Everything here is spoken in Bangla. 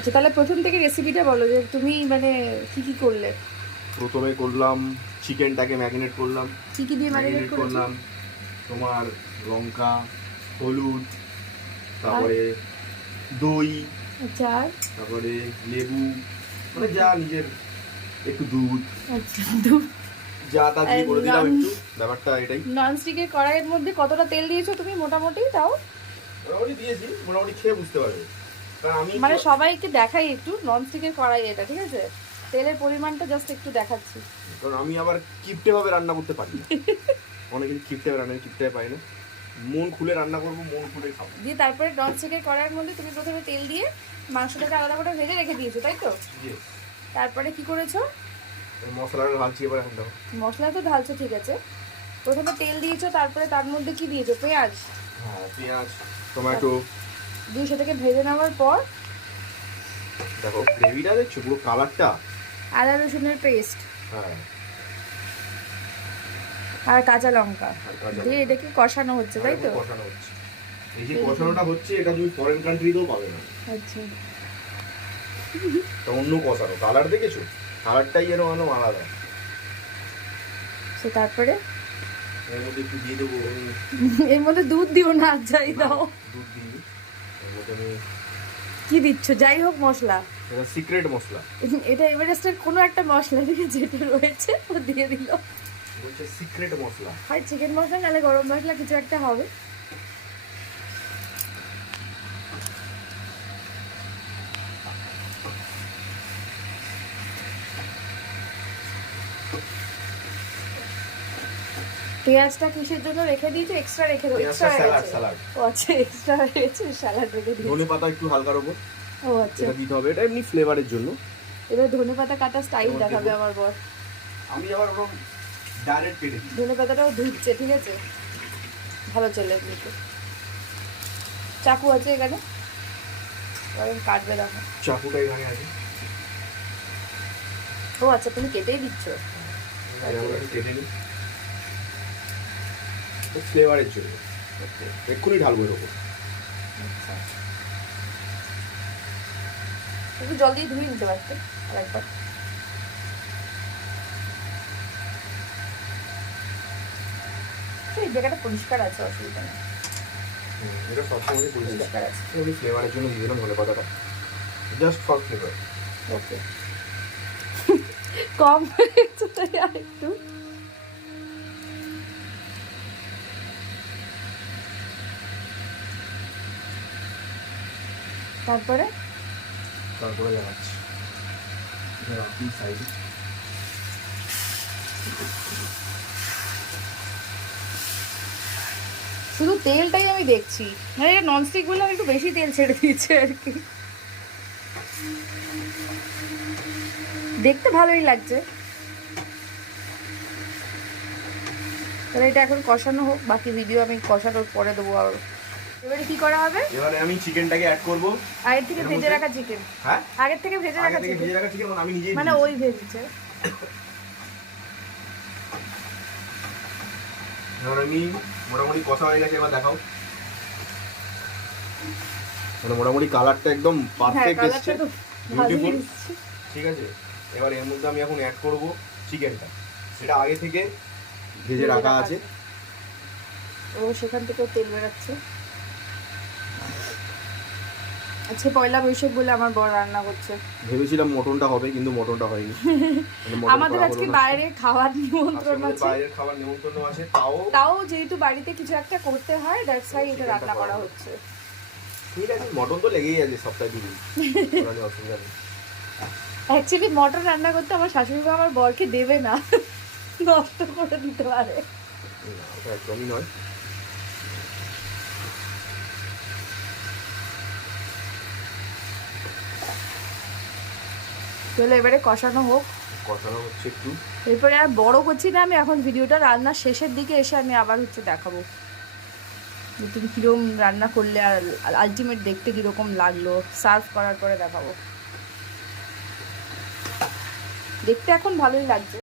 আচ্ছা তাহলে প্রথম থেকে রেসিপিটা বলো যে তুমি মানে কি কি করলে? প্রথমে করলাম চিকেনটাকে ম্যারিনেট করলাম। কি কি দিয়ে ম্যারিনেট ম্যারিনেট করলাম। তোমার লঙ্কা হলুদ তারপরে দই আচ্ছা তারপরে লেবু মানে যা নিজের একটু দুধ। আচ্ছা দুধ। যা তা দিয়ে করে দিলাম একটু। ব্যাপারটা এটাই। ননস্টিকের কড়াইয়ের মধ্যে কতটা তেল দিয়েছ তুমি? মোটামুটি তাও? মোটামুটি দিয়েছি মোটামুটি খেয়ে বুঝতে পারবে। মানে তো- সবাইকে দেখাই একটু ননস্টিকের কড়াই এটা ঠিক আছে? তেলের পরিমাণটা জাস্ট একটু দেখাচ্ছি। কারণ আমি আবার কিপটে ভাবে রান্না করতে পারি না। অনেকে কিপটে ভাবে রান্না কিপটে পাই না। মন খুলে রান্না করব মন খুলে খাব। দিয়ে তারপরে ননস্টিকের কড়াইয়ের মধ্যে তুমি প্রথমে তেল দিয়ে মাংসটাকে আলাদা করে ভেজে রেখে দিয়েছ তাই তো? তারপরে কি করেছ? মশলাটা ঢালছি এবার এখন দেখো। মশলা তো ঢালছো ঠিক আছে। প্রথমে তেল দিয়েছ তারপরে তার মধ্যে কি দিয়েছ? পেঁয়াজ? হ্যাঁ পেঁয়াজ টমেটো দিয়ে সেটাকে ভেজে নেওয়ার পর দেখো গ্রেভিটা দেখছ পুরো কালারটা? আদা রসুনের পেস্ট। হ্যাঁ। আর কাঁচা লঙ্কা। দিয়ে। এটাকে কষানো হচ্ছে তাই তো? কষানো হচ্ছে। এই যে কষানোটা হচ্ছে এটা তুমি ফরেন কান্ট্রিতেও পাবে না। আচ্ছা। এটা অন্য কষানো। কালার দেখেছ? কালারটাই যেন অন্য আলাদা। সে তারপরে? এর মধ্যে একটু দিয়ে দেবো। এর মধ্যে দুধ দিও না যাই দাও। দুধ দিই আমি কি দিচ্ছ? যাই হোক মশলা। এটা সিক্রেট মশলা। এটা এভারেস্টের কোনো একটা মশলা থেকে যেটা রয়েছে ও দিয়ে দিল। বলছে সিক্রেট মশলা। হয় চিকেন মশলা নাহলে গরম মশলা কিছু একটা হবে। পেঁয়াজটা কিসের জন্য রেখে দিয়েছ? এক্সট্রা রেখে দাও এক্সট্রা স্যালাড স্যালাড ও আচ্ছা এক্সট্রা হয়েছে স্যালাড রেখে দিয়েছ। ধনে পাতা একটু হালকার ওপর ও আচ্ছা। এটা দিতে হবে। এটা এমনি ফ্লেভারের জন্য। এবার ধনে পাতা কাটা স্টাইল দেখাবে আমার বর। আমি আবার ওরকম ডাইরেক্ট কেটে দিই। ধনে পাতাটাও ধুচ্ছে ঠিক আছে? ভালো চলে কিন্তু চাকু আছে এখানে? এবার কাটবে দেখো। চাকুটা এখানে আছে। ও আচ্ছা তুমি কেটেই দিচ্ছ। কেটে নিই। ফ্লেভারের জন্য। এক্ষুনি ঢালবো এরকম আচ্ছা একটু জল দিয়ে ধুয়ে নিতে পারতে আরেকবার। এই জায়গাটা পরিষ্কার আছে অসুবিধা নেই। এটা সবসময় পরিষ্কার। পরিষ্কার আছে। ওই ফ্লেভারের জন্য দিয়ে দিলাম ধনে পাতাটা। Just for flavour. ওকে। কম হয়েছে তারপরে? তারপরে লাগাচ্ছি রাখি সাইডে শুধু তেলটাই আমি দেখছি। মানে ননস্টিক বলে আমি একটু বেশি তেল ছেড়ে দিয়েছে আর কি। দেখতে ভালোই লাগছে। তাহলে এটা এখন কষানো হোক বাকি ভিডিও আমি কষানোর পরে দেবো আর। এবারে কি করা হবে? এবারে আমি চিকেনটাকে অ্যাড করব। আগের থেকে ভেজে রাখা চিকেন হ্যাঁ? আগের থেকে ভেজে রাখা চিকেন ভেজে রাখা চিকেন আমি নিজেই মানে ওই ভেজেছে। এবার আমি মোটামুটি কষা হয়ে গেছে এবার দেখাও। মানে মোটামুটি কালারটা একদম পারফেক্ট এসছে। বিউটিফুল ঠিক আছে? এবার এর মধ্যে আমি এখন অ্যাড করব চিকেনটা সেটা আগে থেকে ভেজে রাখা আছে। ও সেখান থেকেও তেল বেরোচ্ছে। আজকে পয়লা বৈশাখ বলে আমার বড় রান্না করছে। ভেবেছিলাম মটনটা হবে কিন্তু মটনটা হয়নি। মানে আমাদের আজকে বাইরে খাওয়ার নিমন্ত্রণ আছে। বাইরের খাবার নিমন্ত্রণ আছে তাও তাও যেহেতু বাড়িতে কিছু একটা করতে হয় দ্যাটস ওয়াই এটা রান্না করা হচ্ছে। ঠিক আছে মটন তো লেগেই আছে সপ্তাহে দুদিন। অসুবিধা নেই। অ্যাকচুয়ালি মটন রান্না করতে আমার শাশুড়ি মা আমার বরকে দেবে না। নষ্ট করে দিতে পারে। না ওটা একদমই নয়। চলো এবারে কষানো হোক। কষানো হচ্ছে একটু। এরপরে আর বড় করছি না আমি এখন ভিডিওটা রান্নার শেষের দিকে এসে আমি আবার হচ্ছে দেখাবো। যে তুমি কীরকম রান্না করলে আর আলটিমেট দেখতে কীরকম লাগল সার্ভ করার পরে দেখাবো। দেখতে এখন ভালোই লাগছে।